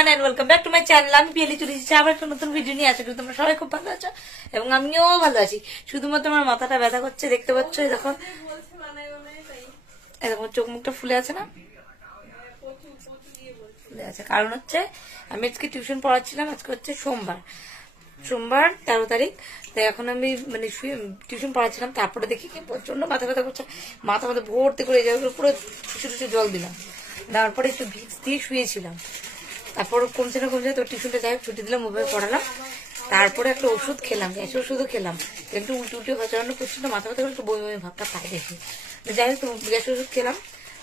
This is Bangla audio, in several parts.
Everyone and welcome back to my channel. আমি পিএলি চলে এসেছি আবার একটা নতুন ভিডিও নিয়ে। আশা করি তোমরা সবাই খুব ভালো আছো এবং আমিও ভালো আছি। শুধুমাত্র আমার মাথাটা ব্যথা করছে, দেখতে পাচ্ছ। এই দেখো, এরকম চোখ মুখটা ফুলে আছে না, ফুলে আছে। কারণ হচ্ছে আমি আজকে টিউশন পড়াচ্ছিলাম। আজকে হচ্ছে সোমবার 13 তারিখ। তাই এখন আমি মানে টিউশন পড়াচ্ছিলাম, তারপরে দেখি কি প্রচন্ড মাথা ব্যথা করছে। মাথা ভর্তি করে যাবে, পুরো কিছু জল দিলাম, তারপরে একটু ভিক্স দিয়ে শুয়েছিলাম। তারপর কমছে না তো টিউশনটা যাই হোক ছুটি দিলাম, মোবাইল পড়ালাম। তারপরে একটা ওষুধ খেলাম, গ্যাসের ওষুধও খেলাম। একটু উল্টে হচানো প্রচন্ড মাথা ব্যথা করে একটু বই ভাবটা পাই দেখি। যাই হোক গ্যাসের ওষুধ খেলাম,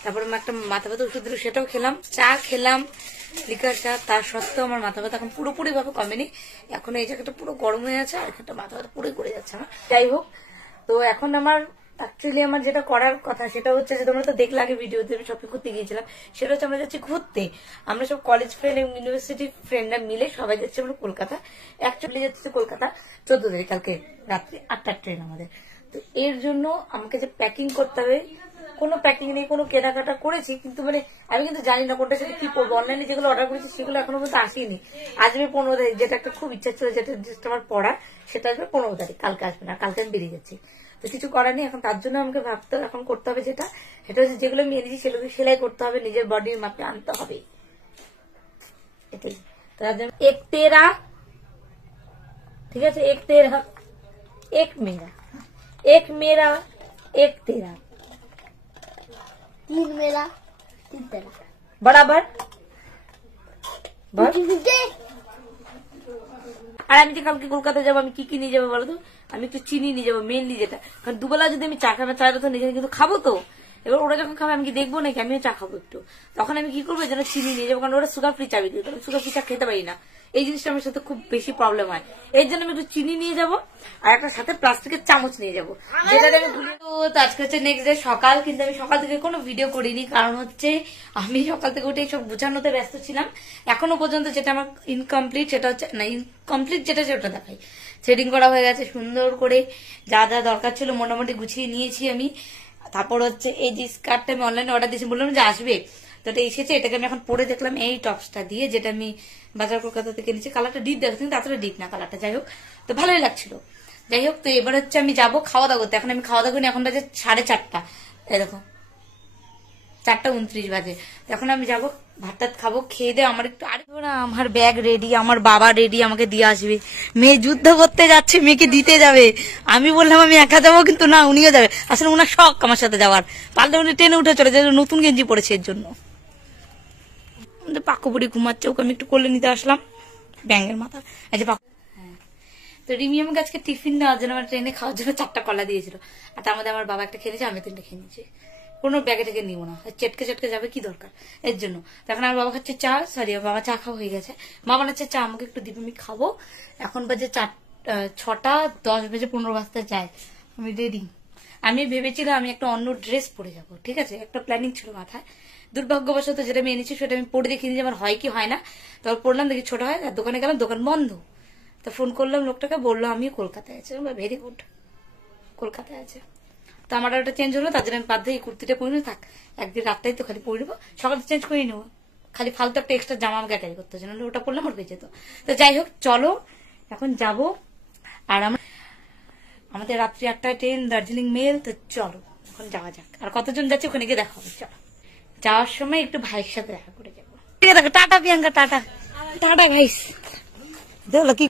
তারপরে একটা মাথা ব্যথা ওষুধ দিল, সেটাও খেলাম। চা খেলাম, লিকার চা। তার সত্ত্বেও আমার মাথা ব্যথা এখন পুরোপুরি ভাবে কমেনি। এখন এই জায়গাটা পুরো গরম হয়ে আছে, আর এখানটা মাথা ব্যথা পুরোই করে যাচ্ছে আমার। যাই হোক, তো এখন আমার অ্যাকচুয়ালি আমার যেটা করার কথা সেটা হচ্ছে যে, তোমরা তো দেখলে আগে ভিডিওতে আমি শপিং করতে গিয়েছিলাম। সেটা হচ্ছে আমরা যাচ্ছি ঘুরতে। আমরা সব কলেজ ফ্রেন্ড এবং ইউনিভার্সিটি ফ্রেন্ডরা মিলে সবাই যাচ্ছি আমরা কলকাতা। অ্যাকচুয়ালি যাচ্ছি কলকাতা 14 তারিখ, কালকে রাত্রে 8টার ট্রেন আমাদের। তো এর জন্য আমাকে যে প্যাকিং করতে হবে, কোনো প্যাকিং নেই, কোনো কেনাকাটা করেছি কিন্তু মানে আমি কিন্তু জানি না কোনটার সাথে কি করবো। অনলাইনে যেগুলো অর্ডার করেছি সেগুলো এখনো পর্যন্ত আসেনি। আসবে 15 তারিখ, যেটা একটা খুব ইচ্ছা ছিল, যেটা আমার পড়া, সেটা আসবে 15 তারিখ। কালকে আসবে না, কালকে আমি বেরিয়ে যাচ্ছি। তো কিছু করার নেই এখন। তার জন্য আমাকে ভাবতে এখন করতে হবে সেটা হচ্ছে যেগুলো আমি এনেছি সেগুলো সেলাই করতে হবে, নিজের বডির মাপে আনতে হবে। এটাই তার জন্য 1 13, ঠিক আছে, 1 13, 1 मेरा, 1 मेरा, 1 13, 3 मेरा, 3 तेरा बराबर। আর আমি যে কালকে কলকাতা যাবো, আমি কি নিয়ে যাবো বলো তো? আমি একটু চিনি নিয়ে যাবো মেনলি, যেটা কারণ দুবেলা যদি আমি চা খাবো, চাটা তো নিজে কিন্তু খাবো। তো এবার ওরা যখন খাবে আমি কি দেখবো নাকি, আমিও চা খাবো একটু। তখন আমি কি করবো, যেন চিনি নিয়ে যাবো, কারণ ওরা সুগার ফ্রি চা বিক্রি করে, সুগার ফ্রি চা খেতে পারি না। এই জিনিসটা আমার সাথে খুব বেশি প্রবলেম হয়। এর জন্য আমি একটু চিনি নিয়ে যাবো, আর একটা সাথে প্লাস্টিকের চামচ নিয়ে যাবো, যেটা আমি ভুলে। তো আজকে হচ্ছে নেক্সট ডে সকাল, কিন্তু আমি সকাল থেকে কোনো ভিডিও করিনি। কারণ হচ্ছে আমি সকাল থেকে উঠে সব গুছানোতে ব্যস্ত ছিলাম। এখনো পর্যন্ত যেটা আমার ইনকমপ্লিট, সেটা হচ্ছে না, ইনকমপ্লিট যেটা সেটা দেখাই। থ্রেডিং করা হয়ে গেছে সুন্দর করে, যা যা দরকার ছিল মোটামুটি গুছিয়ে নিয়েছি আমি। তারপর হচ্ছে এই যে স্কার্টটা আমি অনলাইনে অর্ডার দিয়েছি, বললাম যে আসবে, তো এটা এসেছে। এটাকে আমি এখন পরে দেখলাম এই টপসটা দিয়ে, যেটা আমি বাজার কলকাতা থেকে নিয়েছি। কালারটা ডিপ দেখছি, কিন্তু এতটা ডিপ না কালারটা। যাই হোক, তো ভালোই লাগছিল। যাই হোক, তো এবার হচ্ছে আমি যাবো খাওয়া দাওয়া করতে। এখন আমি খাওয়া দাওয়া করি, এখন বাজে 4:30। এই দেখো 4:29 বাজে। এখন আমি যাবো ভাত টাত খাবো, খেয়ে দিয়ে আমার একটু আমার ব্যাগ রেডি, আমার বাবা রেডি, আমাকে দিয়ে আসবে। মেয়ে যুদ্ধ করতে যাচ্ছে, মেয়েকে দিতে যাবে। আমি বললাম আমি একা যাবো, কিন্তু না, উনিও যাবে। আসলে ওনার শখ আমার সাথে যাওয়ার। পারলে উনি ট্রেনে উঠে চলে যাবে, নতুন গেঞ্জি পড়েছে এর জন্য। পাকুপুরি ঘুমাচ্ছে, ওকে আমি একটু কোলে নিতে আসলাম। ব্যাঙের মাথা, এই যে পাকু। হ্যাঁ, তো রিমি আমাকে আজকে টিফিন নেওয়ার জন্য, আমার ট্রেনে খাওয়ার জন্য 4টা কলা দিয়েছিল। আর তার মধ্যে আমার বাবা একটা খেয়ে নিয়েছে, আমি 3টে খেয়ে নিয়েছি। কোনো ব্যাগে থেকে নিব না, চেটকে যাবে, কি দরকার এর জন্য। তখন আমার বাবা খাচ্ছে চা, সরি বাবা চা খাওয়া হয়ে গেছে। মা বানাচ্ছে চা, আমাকে একটু দিবি, আমি খাবো। এখন বাজে 6:10 বেজে 15 বাজতে যায়। আমি রেডি। আমি ভেবেছিলাম আমি একটা অন্য ড্রেস পরে যাব, ঠিক আছে, একটা প্ল্যানিং ছিল মাথায়। দুর্ভাগ্যবশত যেটা আমি এনেছি সেটা আমি পরে দেখিনি যে আমার হয় কি হয় না। তারপর পড়লাম, দেখি ছোট হয়। আর দোকানে গেলাম, দোকান বন্ধ। তো ফোন করলাম লোকটাকে, বললো আমি কলকাতায় আছি। ভেরি গুড, কলকাতায় আছে। তো আমার ওটা চেঞ্জ হলো, তার জন্য আমি বাধ্য এই কুর্তিটা পরে নেবো। থাক, একদিন রাতটাই তো খালি পরে নেবো, সকালে চেঞ্জ করে নেবো। খালি ফালতু একটা এক্সট্রা জামা আমাকে ক্যারি করতে হচ্ছে, ওটা পরলে আমার বেঁচে যেত। তো যাই হোক, চলো এখন যাব। আর আমাদের রাত্রি 8টায় ট্রেন, দার্জিলিং মেল। তো চলো এখন যাওয়া যাক। আর কতজন যাচ্ছে ওখানে গিয়ে দেখা হবে। চলো, যাওয়ার সময় একটু ভাইয়ের সাথে দেখা করে যাবো। ঠিক আছে, tata Priyanka, tata tata guys. দেখলো কি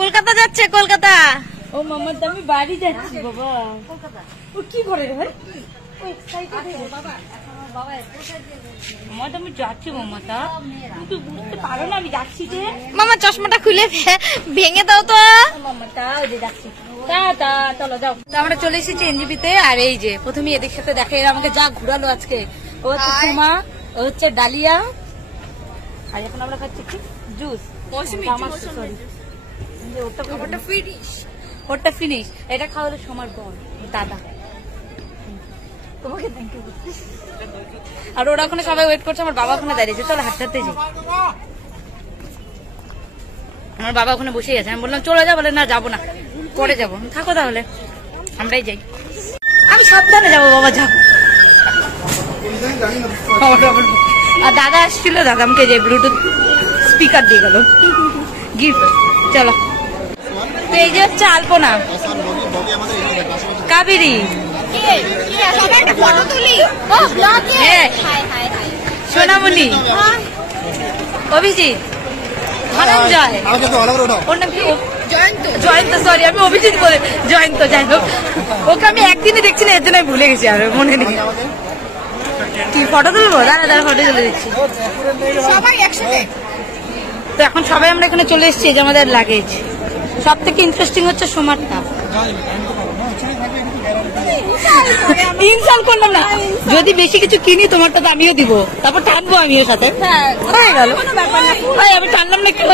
কলকাতা যাচ্ছে, কলকাতা। ও মামা, আমি বাড়ি যাচ্ছি বাবা। কলকাতা ও কি করে রে ভাই? আমি যাচ্ছি মামাটা, তুমি বুঝতে পারো না আমি যাচ্ছি যে। মামা চশমাটা খুলে ভেঙে দাও তো। মামাটা ওই যে যাচ্ছি। চলো যাও। আমরা চলে এসেছি এনজিপিতে। আর এই যে প্রথমে এদের সাথে দেখা, এরা আমাকে যা ঘুরালো আজকে। ও হচ্ছে সুমা, ও হচ্ছে ডালিয়া। আর এখন আমরা খাচ্ছি কি জুস, ওটা ফিনিশ। এটা খাওয়ালে সোমার বোন দাদা, তোমাকে থ্যাংক ইউ। আর ওরা ওখানে সবাই ওয়েট করছে, আমার বাবা ওখানে দাঁড়িয়েছে। চলো হাঁটতে হাঁটতে যাই। আমার বাবা ওখানে বসেই আছে। আমি বললাম চলে যাও, বলে না যাবো না, পরে যাবো। থাকো তাহলে, আমরাই যাই। আমি সাবধানে যাবো বাবা, যাবো। আর দাদা আসছিল, দাদা আমাকে যে ব্লুটুথ স্পিকার দিয়ে গেল গিফট। চলো, তো এই যে হচ্ছে আলপনা, কাবেরী, সোনামণি, অভিজিৎ, ধনঞ্জয়, ওর নাম কি? জয়ন্ত, সরি আমি অভিজিৎ বলে জয়ন্ত, যাই হোক ওকে আমি একদিনই দেখছি না, এর জন্য আমি ভুলে গেছি, আর মনে নেই। কি ফটো তুলবো? দাঁড়া ফটো তুলে দিচ্ছি সবাই একসাথে। তো এখন সবাই আমরা এখানে চলে এসেছি, যে আমাদের লাগেজ। সব থেকে ইন্টারেস্টিং হচ্ছে সোমারটা। ইনসাল করলাম না, যদি বেশি কিছু কিনি তোমারটা তো আমিও দিব, তারপর টানবো আমিও সাথে। হয়ে গেল, আমি টানলাম না, একটু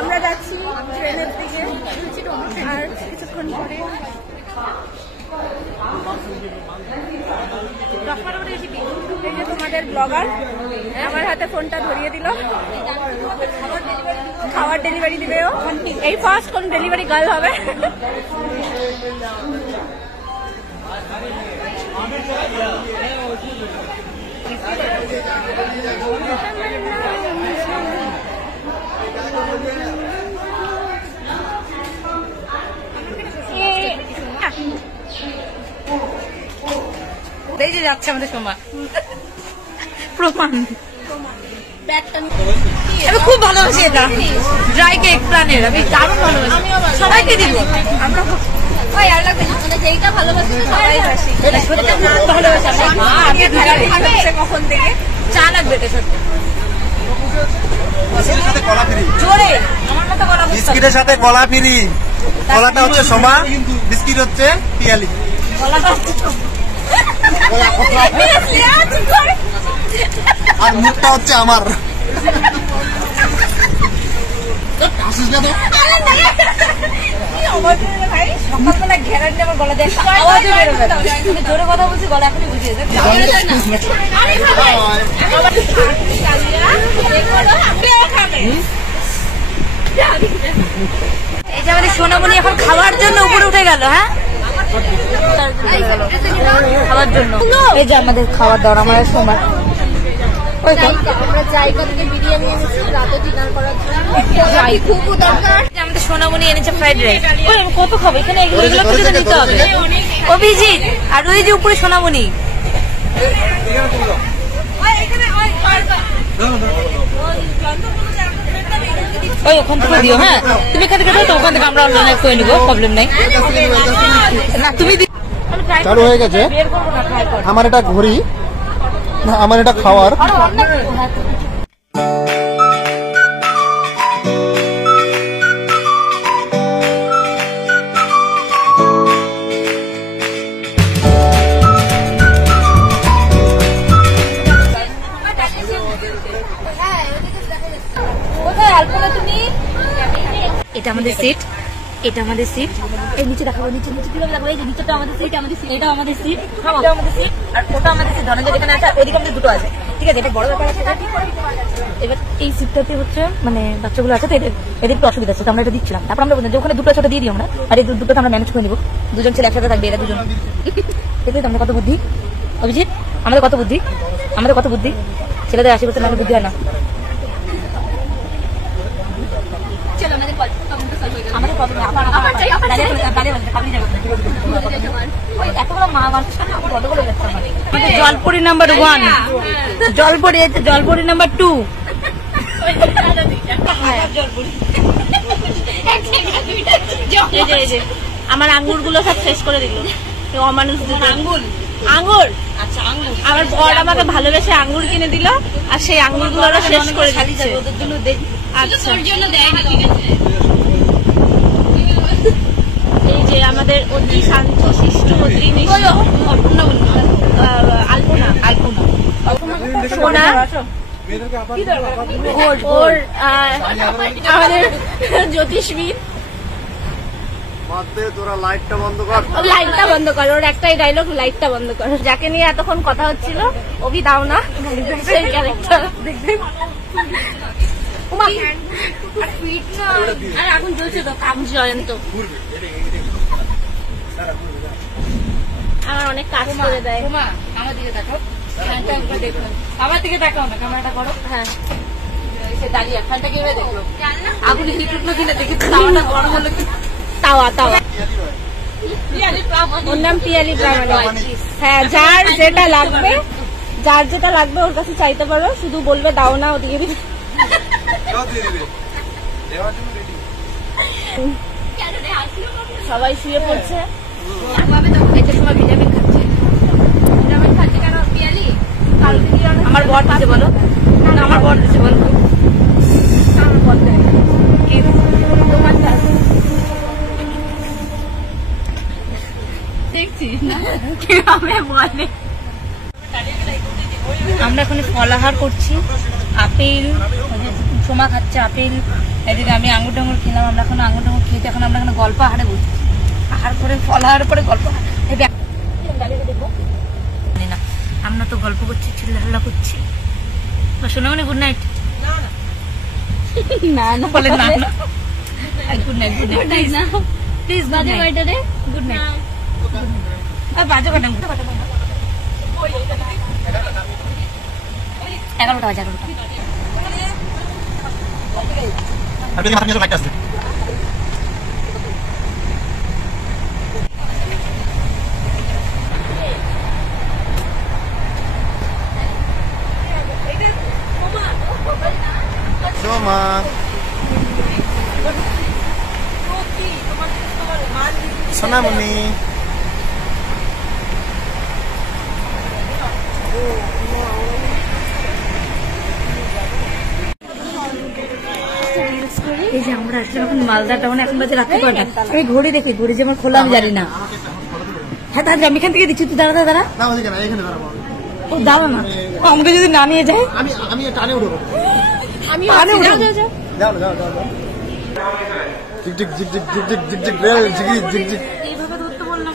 আমরা যাচ্ছি ট্রেনের দিকে, আর কিছুক্ষণ পরে তোমাদের ব্লগার আমার হাতে ফোনটা ধরিয়ে দিল, খাবার ডেলিভারি দিবে ও। এই ফার্স্ট কোন ডেলিভারি গার্ল হবে। এই যে যাচ্ছে আমাদের সোমা, প্রমাণ। আমি খুব ভালোবাসি এটা, ড্রাই কেক প্রাণের, আমি দারুণ ভালোবাসি, সবাইকে দিব। আমরা যেইটা ভালোবাসি সবাই কখন থেকে চা লাগবে এটা সত্যি জোরে, আমার মতো গলা বিস্কিটের সাথে কলা ফ্রি। কলাটা হচ্ছে সোমা, বিস্কিট হচ্ছে পিয়ালি। গলাটা হচ্ছে আর মুখটা হচ্ছে আমার। সকালবেলা ঘেরার দিয়ে আমার গলা দিয়ে আওয়াজও বেরোবে না, জোরে কথা বলছি, গলা এখনই বুঝিয়ে যায়। এই যে আমাদের সোনামণি এখন খাওয়ার জন্য উপরে উঠে গেল। হ্যাঁ, খাওয়ার জন্য এই যে আমাদের খাবার দাবার, আমার সোমবার আমরা জায়গা থেকে বিরিয়ানি এনেছি রাতে ডিনার করার জন্য, খুব দরকার। আমাদের সোনামণি এনেছে ফ্রাইড রাইস। কত খাবো এখানে, এগুলো নিতে হবে। অভিজিৎ আর ওই যে উপরে সোনামণি, ওই ওখান থেকে দিও। হ্যাঁ, তুমি এখান থেকে তো ওখান থেকে আমরা অনলাইনে করে নিবো, প্রবলেম নেই। না তুমি চালু হয়ে গেছে। বের করবো না, ট্রাই করো। আমার এটা ঘড়ি না, আমার এটা খাওয়ার। কোথায় আলপনা তুমি? এটা আমাদের সিট, এটা আমাদের সিট। এই নিচে দেখাবো, নিচে নিচে কিভাবে দেখাবো? এই যে নিচেটা আমাদের সিট, আমাদের সিট, এটা আমাদের সিট, এটা আমাদের সিট, আর ওটা আমাদের সিট। ধনঞ্জয় যেখানে আছে, ওইদিকে আমাদের দুটো আছে, ঠিক আছে? এটা বড় ব্যাপার আছে। এবার এই সিটটাতে হচ্ছে মানে বাচ্চাগুলো আছে, তো এদের একটু অসুবিধা আছে, তো আমরা এটা দিচ্ছিলাম। তারপর আমরা বললাম যে ওখানে দুটো ছোট দিয়ে দিই আমরা, আর এই দুটোটা আমরা ম্যানেজ করে নিবো। দুজন ছেলে একসাথে থাকবে, এরা দুজন। দেখলি তো আমরা কত বুদ্ধি, অভিজিৎ, আমাদের কত বুদ্ধি, আমাদের কত বুদ্ধি। ছেলেদের 80% আমাদের বুদ্ধি হয় না। আমাদের প্রবলেম জলপরি নাম্বার 1, জলপরি, জলপরি নাম্বার 2। আমার আঙ্গুর গুলো সব শেষ করে দিল অমানুষ। আঙ্গুর আঙ্গুর আচ্ছা, আঙ্গুর আমার বর আমাকে ভালোবেসে আঙ্গুর কিনে দিল, আর সেই আঙ্গুর গুলো শেষ করে দিচ্ছে। আচ্ছা, এই যে আমাদের অতি শান্ত শিষ্ট অতি আলপনা, আলপনা সোনা ওর আমাদের জ্যোতিষবিদ। তোরা লাইটটা বন্ধ কর, লাইটটা বন্ধ কর, ওর একটাই ডায়লগ, লাইটটা বন্ধ কর। যাকে নিয়ে এতক্ষণ কথা হচ্ছিল, অভি দাও না, সেই ক্যারেক্টার দেখবে। আর আগুন জ্বলছে তো, আগুন জয়ন্ত আমার অনেক কাজ করে দেয়। আমার দিকে দেখো, ফ্যানটা একবার দেখো, আমার দিকে দেখাও না, ক্যামেরাটা করো। হ্যাঁ, সে দাঁড়িয়ে ফ্যানটা কিভাবে দেখলো, আগুনে হিট উঠলো কিনা দেখি, তাওয়াটা গরম হলো কি। তাওয়া ওর নাম পিয়ালি প্রামাণিক। হ্যাঁ, যার যেটা লাগবে ওর কাছে চাইতে পারো, শুধু বলবে দাও না, ও দিয়ে দিবে। সবাই শুয়ে পড়ছে, একটা সময় ভিটামিন খাচ্ছে। কেন পিয়ালি? আমার বর দিতে বলো, না আমার বর দিতে বলো, দেখছিস না কিভাবে বলে। আমরা এখন ফলাহার করছি, আপেল, ওই যে সোমা খাচ্ছে আপেল, এদিকে আমি আঙুর টাঙুর খেলাম। আমরা এখন আঙুর টাঙুর খেতে এখন আমরা এখন গল্প আহারে বসছি, আহার করে ফলাহার করে গল্প। না আমরা তো গল্প করছি, চিল্লাহাল্লা করছি। শোনা মানে গুড নাইট না না বলে, না না গুড নাইট, গুড নাইট না প্লিজ, বাজে কয়টা রে? Good night. বাজে কটা? 11টা বাজে, 11টা। আপনি মাথা নিয়ে লাইট আছে। সোমা সোনামণি এই যে আমরা আসলে এখন মালদা টাউনে, এখন বাজে রাত্রি 9টা। আমি ঘড়ি দেখি, ঘড়ি যেমন খোলা আমি জানি না। হ্যাঁ তাহলে আমি এখান থেকে দিচ্ছি, তুই দাঁড়া দাঁড়া। না ওদিকে না, এখানে দাঁড়াবো। ও দাঁড়া না, আমাকে যদি না নিয়ে যায়। আমি টানে উঠবো। আমি আরে যাও ওঠো। যাও যাও যাও যাও যাও। জিক জিক জিক জিক জিক জিক জিক জিক রেল জিক জিক জিক। এইভাবে ধরতে বললাম।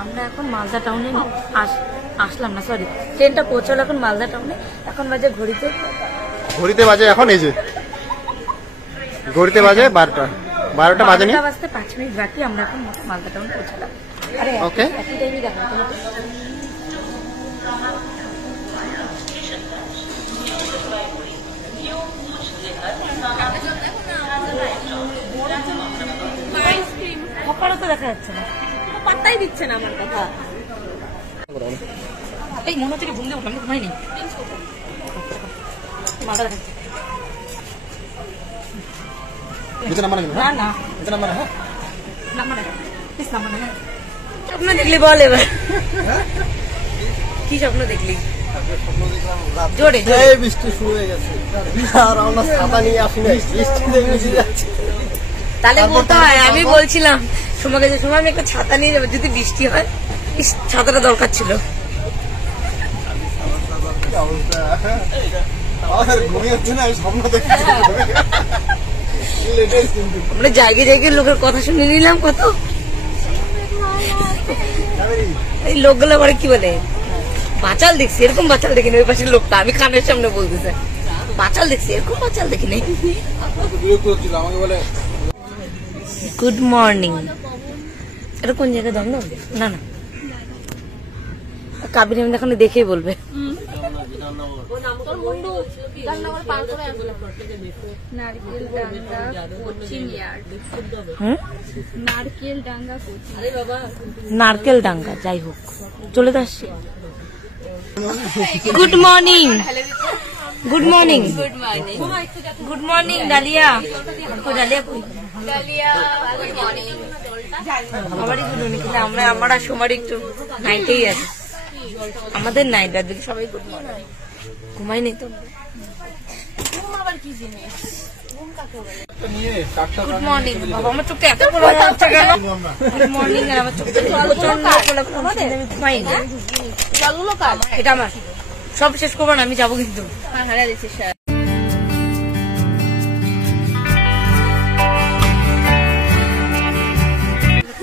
আমরা এখন মালদা টাউনে আসলাম না, সরি, ট্রেনটা পৌঁছালো এখন মালদা টাউনে। এখন বাজে ঘড়িতে বাজে এখন, এই যে ঘড়িতে বাজে 12টা বাজে নি। 12টা বাজতে 5 মিনিট বাকি, আমরা এখন মালদা টাউন পৌঁছালাম। আরে ওকে। একই টাইমই দেখো তোমার। খপারও তো দেখা যাচ্ছে না, পাত্তাই দিচ্ছে না আমার কথা। এই মনে হচ্ছে ঘুম দিয়ে উঠলাম, ঘুমাইনি। মাথা দেখাচ্ছে নিচে নাম্বার না, না না নিচে নাম্বার হ্যাঁ। নাম্বার দেখা, প্লিজ নাম্বার দেখা। স্বপ্ন দেখলি বল এবার, কি স্বপ্ন দেখলি? জোরে জোরে। এই বৃষ্টি শুরু হয়ে গেছে, আর আমরা ছাতা নিয়ে আসি না, বৃষ্টিতে ভিজে যাচ্ছি। তাহলে বলতে হয়, আমি বলছিলাম তোমাকে যে সময় আমি একটা ছাতা নিয়ে যাবো, যদি বৃষ্টি হয়। ইস, ছাতাটা দরকার ছিল। কি অবস্থা, আমার ঘুমিয়ে হচ্ছে না, আমি স্বপ্ন দেখছি। আমরা জায়গায় জায়গায় লোকের কথা শুনে নিলাম কত। এই লোকগুলো পরে কি বলে, বাচাল দেখছি, এরকম বাচাল দেখিনি। ওই পাশের লোকটা আমি কানের সামনে বলতেছে, বাচাল দেখছি, এরকম বাচাল দেখিনি। আমাকে বলে গুড মর্নিং। এটা কোন জায়গায় দ্বন্দ্ব? না না, কাবির আমি এখন দেখেই বলবে। নারকেল ডাঙ্গা, যাই হোক চলে তো আসছি। Good morning, good morning, good morning dahlia. Dahlia কই? আমারই গুড মর্নিং, কিন্তু আমরা সময় একটু নাইটেই আছে, আমাদের নাইট আর দিকে সবাই গুড মর্নিং। ঘুমাই নেই তো। গুড মর্নিং বাবা, আমার চোখটা এত বড় হচ্ছে কেন? গুড মর্নিং, আর আমার চোখটা প্রচন্ড আমি ঘুমাই না। এটা আমার সব শেষ করবো না, আমি যাবো কিন্তু। হারা দিচ্ছিস।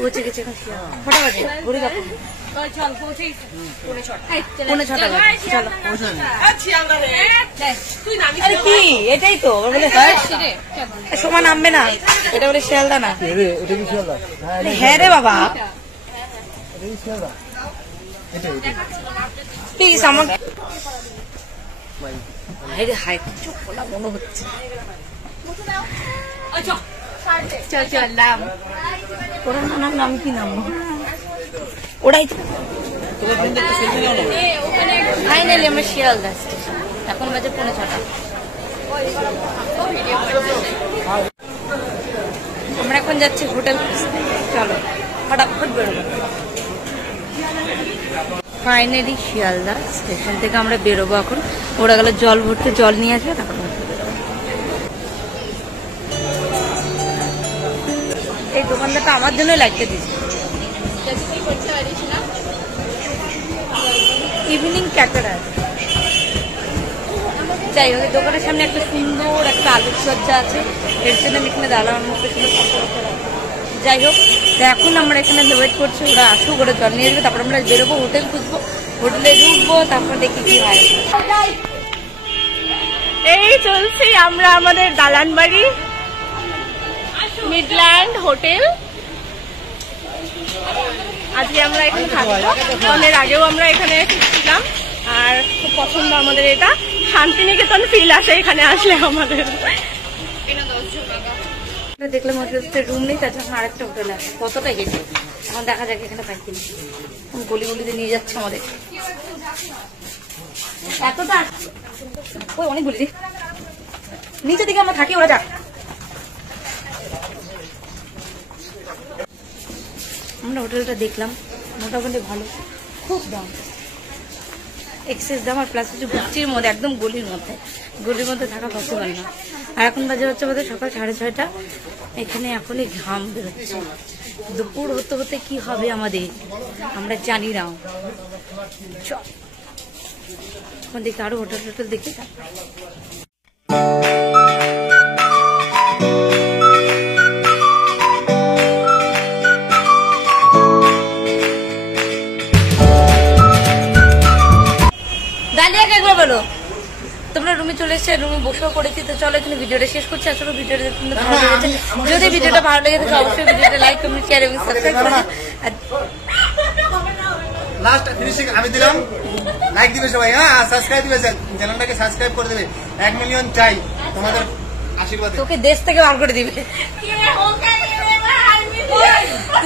পৌঁছে গেছে এখন শিয়ালদা। কটা বাজে ঘুরে দেখো, পৌনে 6টা বাজে। চলো। আরে কি এটাই তো আবার বলে সোমা নামবে না, এটা বলে শিয়ালদা না। এটা কি শিয়ালদা? হ্যাঁ রে বাবা, এটা কি শিয়ালদা? প্লিজ আমার হাইরে হাই চোখ খোলা মনে হচ্ছে। চল চল নাম, ওরা নাম কি নাম ওরাই ফাইনালি আমরা শিয়ালদা স্টেশন, এখন বাজে পৌনে 6টা। আমরা এখন যাচ্ছি হোটেল খুঁজতে, চলো ফটাফট বেরোবো। ফাইনালি শিয়ালদা স্টেশন থেকে আমরা বেরোবো এখন। ওরা গেল জল ভরতে, জল নিয়ে আসবে তারপর এই দোকানদারটা আমার জন্যই লাগতে দিচ্ছে। ইভিনিং ক্যাটার আছে, যাই হোক দোকানের সামনে একটা সুন্দর একটা আলোক সজ্জা আছে, এর জন্য আমি এখানে দাঁড়ানোর মধ্যে সুন্দর কথা। যাই হোক এখন আমরা এখানে ওয়েট করছি, ওরা আসুক, ওরা জল নিয়ে আসবে, তারপর আমরা বেরোবো, হোটেল খুঁজবো, হোটেলে ঢুকবো, তারপর দেখি কি হয়। এই চলছি আমরা আমাদের দালান বাড়ি মিডল্যান্ড হোটেল। আজকে আমরা এখানে থাকবো, অনেক আগেও আমরা এখানে ছিলাম আর খুব পছন্দ আমাদের এটা। শান্তিনিকেতন ফিল আসে এখানে আসলে আমাদের। দেখলাম হোটেলতে রুম নেই, তার জন্য আরেকটা হোটেলে আসে, কতটা হেঁটে এখন দেখা যাক এখানে পাই কিনা। গলি গলিতে নিয়ে যাচ্ছে আমাদের, এতটা ওই অনেক গলি নিচে দিকে আমরা থাকি, ওরা যাক। আমরা হোটেলটা দেখলাম, মোটামুটি ভালো, খুব দাম, এক্সেস দাম, আর প্লাস হচ্ছে গুচির মধ্যে, একদম গলির মধ্যে থাকা পসিবল না। আর এখন বাজে হচ্ছে আমাদের সকাল 6:30। এখানে এখনই ঘাম বেরোচ্ছে, দুপুর হতে হতে কি হবে আমাদের আমরা জানি না। চল এখন দেখি আরো হোটেল দেখি। দাঁড়িয়ে একবার বলো, তোমরা রুমে চলে এসেছে, রুমে বসেও পড়েছি। তো চলো এখানে ভিডিওটা শেষ করছি। আসলে ভিডিওটা তোমাদের ভালো লেগেছে, যদি ভিডিওটা ভালো লেগে থাকে অবশ্যই ভিডিওটা লাইক, কমেন্ট, শেয়ার এবং সাবস্ক্রাইব করবে। লাস্ট ফিনিশিং আমি দিলাম, লাইক দিবে সবাই, হ্যাঁ সাবস্ক্রাইব দিবে, চ্যানেলটাকে সাবস্ক্রাইব করে দেবে। 1 মিলিয়ন চাই তোমাদের আশীর্বাদে, তোকে দেশ থেকে বার করে দিবে।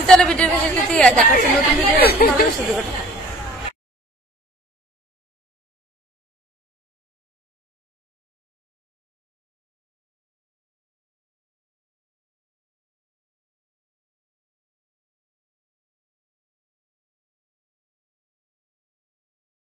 চলো ভিডিওটা শেষ করছি, দেখাচ্ছি নতুন ভিডিও শুধু কথা।